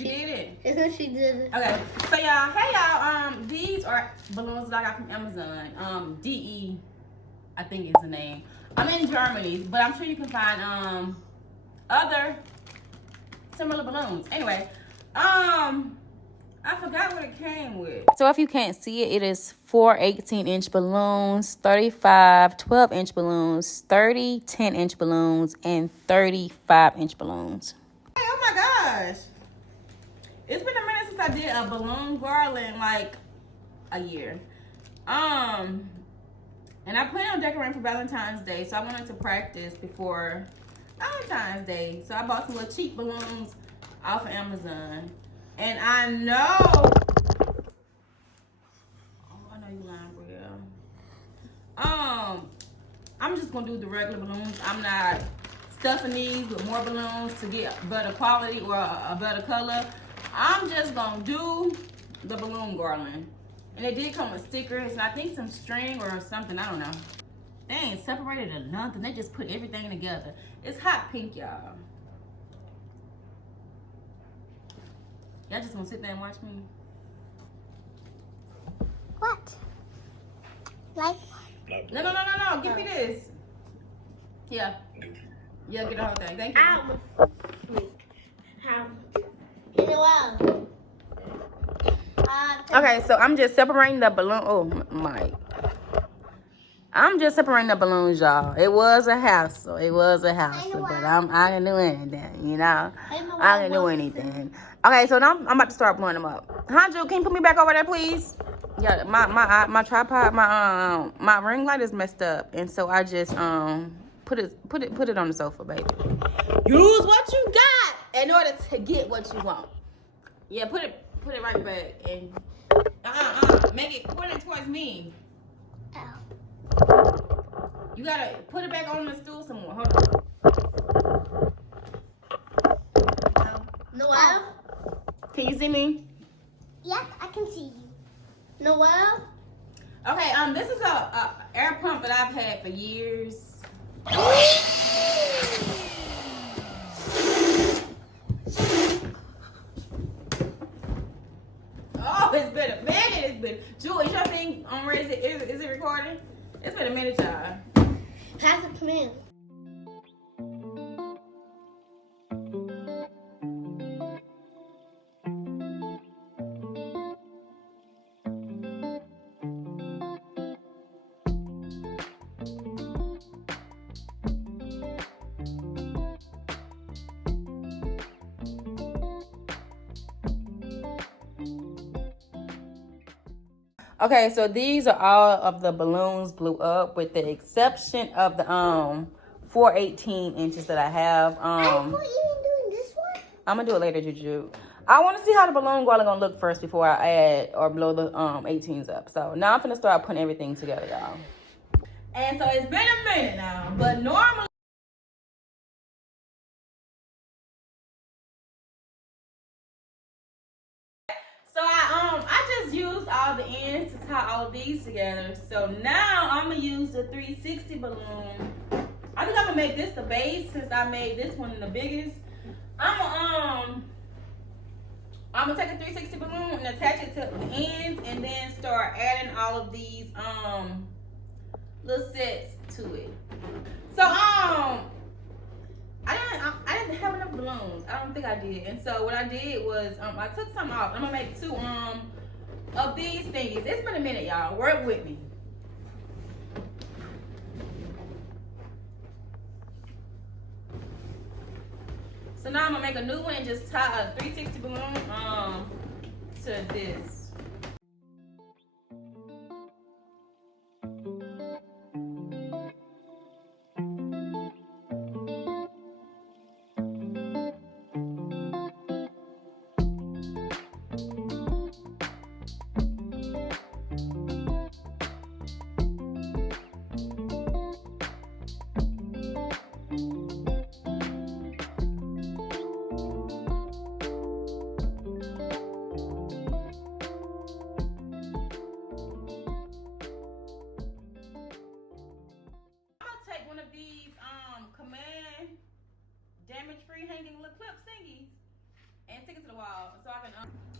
You did it? It's when she did it. Okay. So y'all, hey y'all, these are balloons that I got from Amazon. DE, I think is the name. I'm in Germany, but I'm sure you can find other similar balloons. Anyway, I forgot what it came with. So if you can't see it, it is 4 18-inch balloons, 35 12-inch balloons, 30 10-inch balloons, and 35-inch balloons. Hey, oh my gosh. It's been a minute since I did a balloon garland, like a year. And I plan on decorating for Valentine's Day, so I wanted to practice before Valentine's Day. So I bought some little cheap balloons off of Amazon. And I know, oh, I know you lying, Brielle. I'm just gonna do the regular balloons. I'm not stuffing these with more balloons to get better quality or a better color. I'm just gonna do the balloon garland. And it did come with stickers and I think some string or something, I don't know. They ain't separated or nothing. They just put everything together. It's hot pink, y'all. Y'all just gonna sit there and watch me? What? Like what? No. Give me this. Yeah. Yeah, get the whole thing. Thank you. Okay, so I'm just separating the balloon. Oh, my. I'm just separating the balloons, y'all. It was a hassle. But I can do anything, you know? I can do anything. Okay, so now I'm about to start blowing them up. Hanju, can you put me back over there, please? Yeah, my tripod, my ring light is messed up, and so I just put it on the sofa, baby. Use what you got in order to get what you want. Yeah, put it right back and make it point it towards me. You gotta put it back on the stool some more. Hold on. Noelle? Can you see me? Yes, I can see you. Noelle? Okay, this is a air pump that I've had for years. Oh, it's been a minute. Julie, is your thing on? Where is it? Is it recording? It's been a minute, y'all. Pass it to me. Okay, so these are all of the balloons blew up with the exception of the 4 18-inches that I have. I thought you were doing this one. I'm gonna do it later, Juju. I want to see how the balloon garland gonna look first before I add or blow the 18s up. So now I'm gonna start putting everything together, y'all. And so it's been a minute now, but normally. So I just used all the ends to tie all of these together. So now I'm gonna use the 360 balloon. I think I'm gonna make this the base since I made this one the biggest. I'm gonna take a 360 balloon and attach it to the ends and then start adding all of these little sets to it. So I didn't have enough balloons. I don't think I did. And so what I did was I took some off. I'm gonna make 2 of these thingies. It's been a minute, y'all. Work with me. So now I'm gonna make a new one and just tie a 360 balloon to this.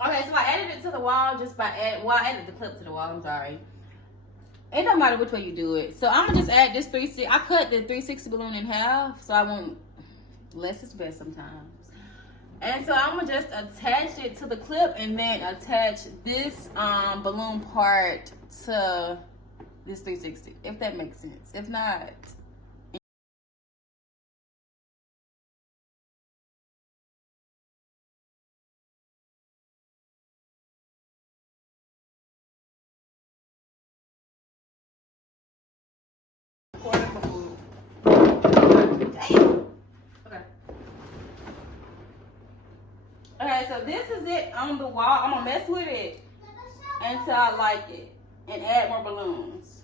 Okay, so I added it to the wall just by I added the clip to the wall. I'm sorry. It don't matter which way you do it. So I'm gonna just add this 360. I cut the 360 balloon in half, so I won't. Less is best sometimes. And so I'm gonna just attach it to the clip and then attach this balloon part to this 360, if that makes sense. If not. Okay, so this is it on the wall. I'm gonna mess with it until I like it and add more balloons.